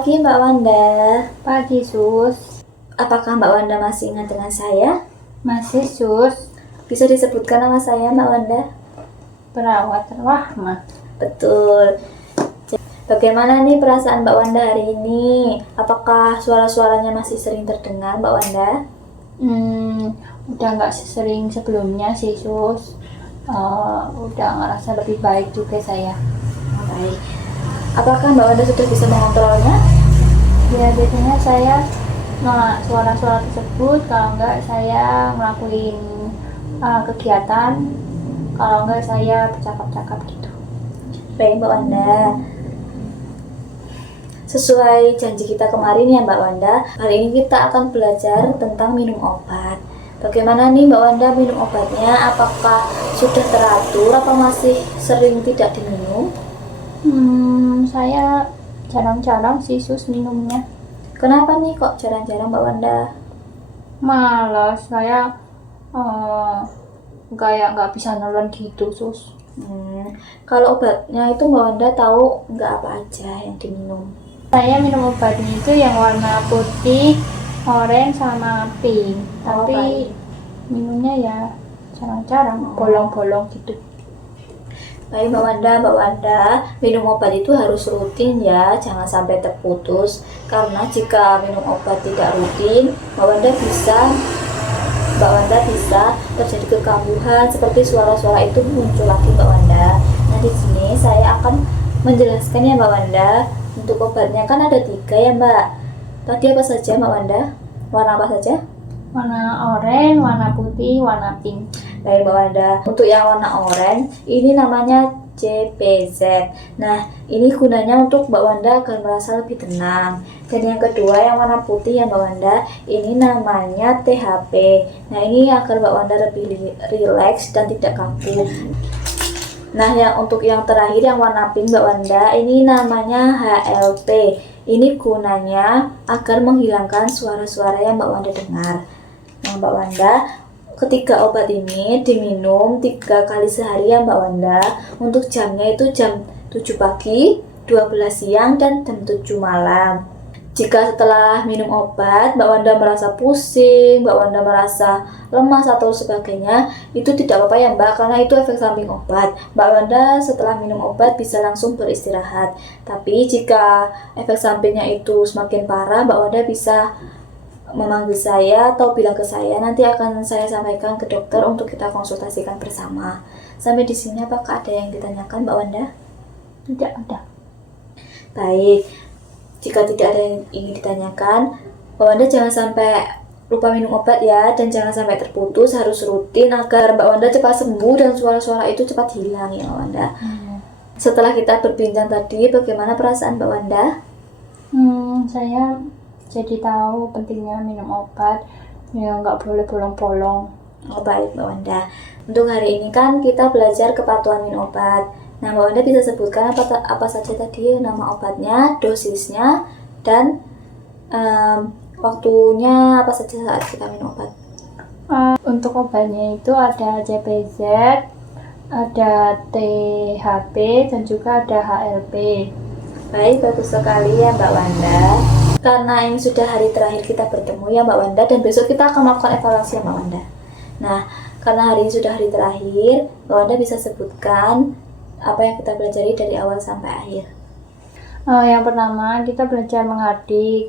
Pagi Mbak Wanda. Pagi, Sus. Apakah Mbak Wanda masih ingat dengan saya? Masih, Sus. Bisa disebutkan nama saya Mbak Wanda? Perawat Rahma. Betul. Bagaimana nih perasaan Mbak Wanda hari ini? Apakah suara-suaranya masih sering terdengar Mbak Wanda? Udah nggak sesering sebelumnya sih, Sus. Udah ngerasa lebih baik juga saya. Baik. Apakah Mbak Wanda sudah bisa mengontrolnya? Ya, biasanya saya nolak suara-suara tersebut. Kalau nggak, saya ngelakuin kegiatan. Kalau nggak, saya bercakap-cakap gitu. Baik Mbak Wanda. Sesuai janji kita kemarin ya Mbak Wanda, hari ini kita akan belajar tentang minum obat. Bagaimana nih Mbak Wanda minum obatnya? Apakah sudah teratur atau masih sering tidak diminum? Saya jarang-jarang sih, Sus, minumnya. Kenapa nih kok jarang-jarang Mbak Wanda? Malas, saya kayak nggak bisa nelen gitu, Sus. Kalau obatnya itu Mbak Wanda tahu nggak apa aja yang diminum? Saya minum obatnya itu yang warna putih, oranye, sama pink. Tapi baik. minumnya ya jarang-jarang, bolong-bolong gitu. Baik Mbak Wanda, minum obat itu harus rutin ya, jangan sampai terputus. Karena jika minum obat tidak rutin, Mbak Wanda bisa terjadi kekambuhan seperti suara-suara itu muncul lagi Mbak Wanda. Nah di sini saya akan menjelaskan ya Mbak Wanda. Untuk obatnya kan ada 3 ya Mbak. Tadi apa saja Mbak Wanda? Warna apa saja? Warna oranye, warna putih, warna pink. Baik Mbak Wanda, untuk yang warna oranye ini namanya CPZ. Nah ini gunanya untuk Mbak Wanda agar merasa lebih tenang. Dan yang kedua yang warna putih ya Mbak Wanda, ini namanya THP. Nah ini agar Mbak Wanda lebih rileks dan tidak kaku. Nah untuk yang terakhir yang warna pink Mbak Wanda, ini namanya HLP. Ini gunanya agar menghilangkan suara-suara yang Mbak Wanda dengar. Nah Mbak Wanda, ketika obat ini diminum 3 kali sehari ya Mbak Wanda. Untuk jamnya itu jam 7 pagi, 12 siang, dan jam 7 malam. Jika setelah minum obat Mbak Wanda merasa pusing, Mbak Wanda merasa lemas atau sebagainya, itu tidak apa-apa ya Mbak, karena itu efek samping obat. Mbak Wanda setelah minum obat bisa langsung beristirahat. Tapi jika efek sampingnya itu semakin parah, Mbak Wanda bisa memanggil saya atau bilang ke saya, nanti akan saya sampaikan ke dokter untuk kita konsultasikan bersama. Sampai di sini apakah ada yang ditanyakan Mbak Wanda? Tidak ada. Baik, jika tidak ada yang ingin ditanyakan, Mbak Wanda jangan sampai lupa minum obat ya, dan jangan sampai terputus, harus rutin agar Mbak Wanda cepat sembuh dan suara-suara itu cepat hilang ya Mbak Wanda. Setelah kita berbincang tadi, bagaimana perasaan Mbak Wanda? Saya jadi tahu pentingnya minum obat, ya nggak boleh bolong-bolong. Oh baik Mbak Wanda. Untuk hari ini kan kita belajar kepatuhan minum obat. Nah Mbak Wanda bisa sebutkan apa saja tadi nama obatnya, dosisnya, dan waktunya apa saja saat kita minum obat. Untuk obatnya itu ada CPZ, ada THP, dan juga ada HLP. Baik, bagus sekali ya Mbak Wanda. Karena ini sudah hari terakhir kita bertemu ya Mbak Wanda, dan besok kita akan melakukan evaluasi ya Mbak Wanda. Nah, karena hari ini sudah hari terakhir, Mbak Wanda bisa sebutkan apa yang kita pelajari dari awal sampai akhir. Yang pertama kita belajar menghardik,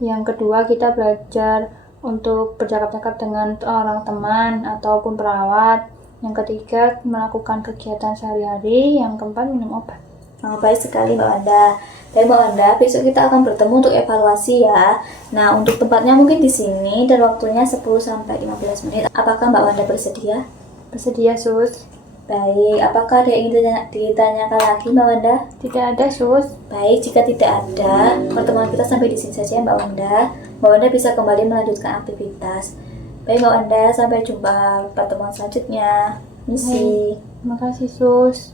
yang kedua kita belajar untuk bercakap-cakap dengan orang teman ataupun perawat, yang ketiga melakukan kegiatan sehari-hari, yang keempat minum obat. Baik sekali Mbak Wanda. Baik Mbak Wanda, besok kita akan bertemu untuk evaluasi ya. Nah, untuk tempatnya mungkin di sini dan waktunya 10-15 menit. Apakah Mbak Wanda bersedia? Bersedia, Sus. Baik, apakah ada yang ingin ditanyakan lagi Mbak Wanda? Tidak ada, Sus. Baik, jika tidak ada, pertemuan kita sampai di sini saja Mbak Wanda. Mbak Wanda bisa kembali melanjutkan aktivitas. Baik Mbak Wanda, sampai jumpa pertemuan selanjutnya. Misi. Terima kasih, Sus.